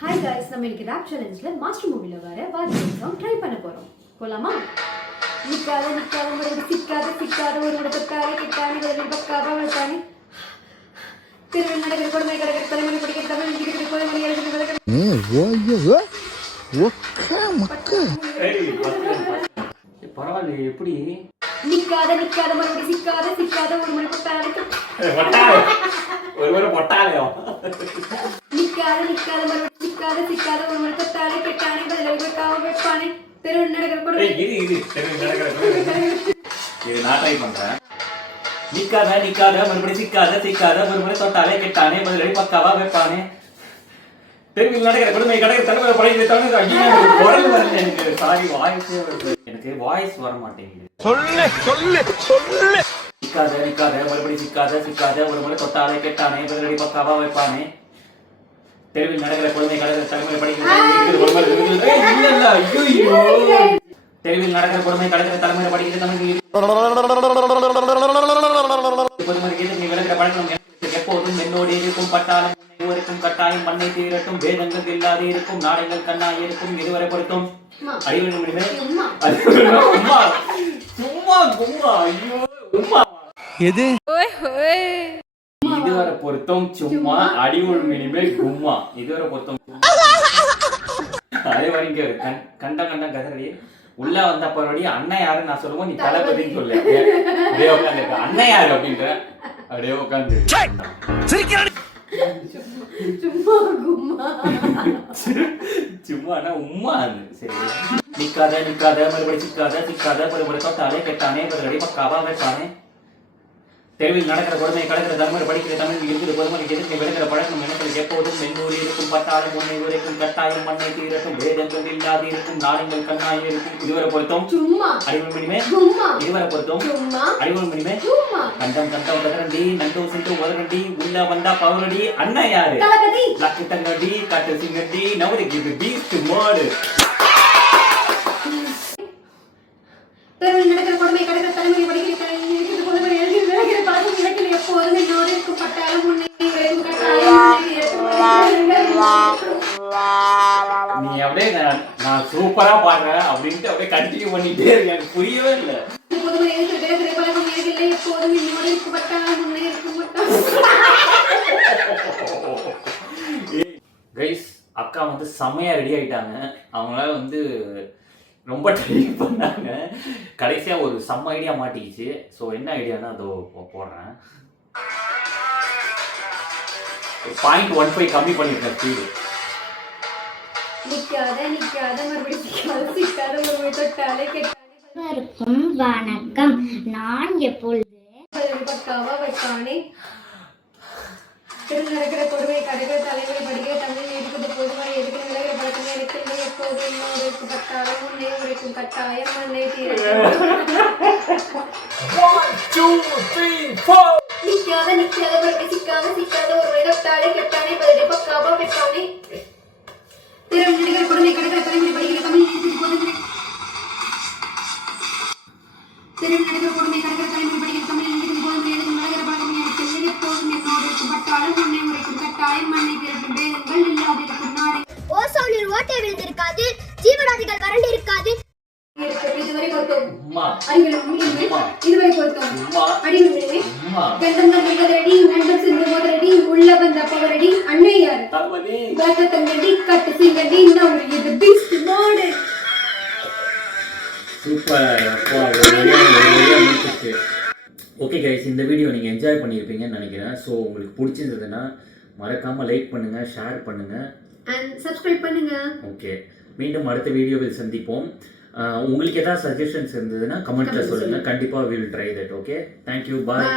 Hi guys, நம்ம இன்னைக்கு rape சேலஞ்சில் master மூவியில் வர வார்த்தை சாங் ட்ரை பண்ண போகிறோம். போகலாமா? நிற்காத நிற்காத மறுபடி சிக்காத சிக்காத ஒரு முறை தொட்டாலே கிட்டானே பதில் பக்காவா வளர்த்தானே திருவில் நடக்கிற கொடுமை கிடக்கிற தலைமுறை படிக்கிற தமிழ் இருக்கிற கொடுமை எழுதுகிற பரவாயில்ல. எப்படி நிற்காத நிற்காத மறுபடி சிக்காத சிக்காத ஒரு முறை தொட்டாலே ஒரு முறை பொட்டாலையோ நிற்காத நிற்காத மறுபடி சிக்காத சிக்காத ஒரு முறை தொட்டாலே கெட்டானே பதில் பக்காவா வைப்பானே திருவில் நடக்கிற கொடுமை இது நான் ட்ரை பண்றேன். நிக்காத நிக்காத மறுபடியும் சிக்காத சிக்காத ஒரு முறை தொட்டாலே கெட்டானே பதிலடி பக்காவா வைப்பானே தெருவில் நடக்கிற கொடுமை கடற்கரை தலைமுறை பழைய தமிழ் குரல் வரல. எனக்கு சாரி, வாய்ஸே வருது. எனக்கு வாய்ஸ் வர மாட்டேங்குது. சொல்லு சொல்லு சொல்லு. நிக்காத நிக்காத மறுபடியும் சிக்காத சிக்காத ஒரு முறை தொட்டாலே கெட்டானே பதிலடி பக்காவா வைப்பானே தெருவில் நடக்கிற கொடுமை கடற்கரை தலைமுறை படிக்கிற தெருவில் நடக்கிற கொடுமை கடற்கரை தலைமுறை படிக்கிற தமிழ் விளக்கிற பழக்கம் எப்போதும் என்னோடு இருக்கும் பட்டாளம் இருக்கும் கட்டாயம் மண்ணை தீரட்டும் வேதங்கள் இல்லாது இருக்கும் நாடங்கள் கண்ணாய் இருக்கும் இதுவரை பொருத்தும் அறிவு முடியுமே இதுவரை பொருத்தம் சும்மா அடிவுள் மினிமே கும்மா இதுவரை பொருத்தம் அதே வரைக்கும் கண்ட கண்ட கதறி உள்ள வந்த பரவடி அண்ணன் யாரு நான் சொல்லுவோம், நீ தளபதின்னு சொல்லு. அப்படியே உட்காந்து அண்ணன் யாரு அப்படின்ற அப்படியே உட்காந்து சும்மா உம்மா. சரி, நிக்காத நிக்காத மறுபடி சிக்காத சிக்காத மறுபடி தொட்டாலே கெட்டானே மறுபடி பக்காவா வைப்பானே தெருவில் நடக்கிற கொடுமை கடற்கிற தமிழ் படிக்கிற தமிழ் இருக்குது பொதுமொழிக்கு எதிர்த்து விளக்கிற பழக்கம் எனக்கு எப்போதும் மென்னூரி இருக்கும் பட்டாளம் முன்னை உரைக்கும் கட்டாயம் மண்ணை தீரட்டும் வேதங்கள் இல்லாது இருக்கும் நாடுங்கள் கண்ணாய் இருக்கும் இதுவரை பொருத்தம் அறிவு மணிமே இதுவரை பொருத்தம் அறிவு மணிமே கண்டம் கண்டம் உதரண்டி நண்டு சிந்து உதரண்டி உள்ள வந்தா பவரடி அண்ணன் யாரு லக்கு தங்கடி காட்டு சிங்கடி நவருக்கு இது பீஸ்ட் மோடு. தெருவில் நடக்கிற கொடுமை கடற்கரை தலைமுறை படிக்கிற நீ அப்படியே நான் சூப்பரா பாடுறேன் அப்படின்ட்டு அப்படியே கண்டினியூ பண்ணிட்டே இருக்கு. எனக்கு புரியவே இல்லை. கைஸ், அக்கா வந்து செம்மையா ரெடி ஆயிட்டாங்க. அவங்களால வந்து ரொம்ப ட்ரை பண்ணாங்க. கடைசியாக ஒரு செம்ம ஐடியா மாட்டிக்கிச்சு. ஸோ என்ன ஐடியானா அதோ போடுறேன். 0.15 கம்மி பண்ணிருக்கேன் ஸ்பீடு. வணக்கம். நான் எப்பொழுது நடக்கிற கொடுமை கடற்கரை தலைமுறை படிக்கிற தமிழ் இருக்குது பொதுவாக எதுக்கு விலகிற பழக்கம் எனக்கு இல்லை எப்போது என்னோடு பட்டாளம் முன்னே உரைக்கும் கட்டாயம் மண்ணை நிற்காத நிற்காத மறுபடி சிக்காத சிக்காத ஒரு வயதாலே கெட்டானே பதிலே பக்காவா பெற்றானே திறம் நடிக்கிற கொடுமை கடற்கரை தலைமுறை படிக்கிற தமிழ் இருக்குது பொதுமொழி திறம் நடிக்கிற கொடுமை கடற்கரை தலைமுறை படிக்கிற தமிழ் இருக்குது பொதுமொழி எதுக்கு விலகிற பழக்கம் எனக்கு இல்லை எப்போதும் என்னோடு பட்டாளம் முன்னே உரைக்கும் கட்டாயம் மண்ணை திரட்டும் வேதங்கள் இல்லாது இருக்கும் நாடை ஓசோனில் ஓட்டை விழுந்திருக்காது, ஜீவராசிகள் வறண்டு இருக்காது. இதுவரை பொருத்தம் இதுவரை பொருத்தம் அடிவரடி கந்தம் கந்தரடி நண்பர் சிந்து மோதரடி உள்ள வந்த பவரடி அன்னை யார் பேக்க தங்கடி கட்டு சிங்கடி நான் இது Beast mode. Super. Okay guys, இந்த வீடியோ நீங்கள் என்ஜாய் பண்ணியிருப்பீங்கன்னு நினைக்கிறேன். ஸோ உங்களுக்கு பிடிச்சிருந்ததுன்னா மறக்காமல் லைக் பண்ணுங்கள், ஷேர் பண்ணுங்கள் அண்ட் சப்ஸ்கிரைப் பண்ணுங்கள். ஓகே, மீண்டும் அடுத்த வீடியோவில் சந்திப்போம். உங்களுக்கு ஏதாவது சஜஷன்ஸ் இருந்ததுன்னா கமெண்ட்டில் சொல்லுங்கள். கண்டிப்பாக will try that. Okay, thank you, bye.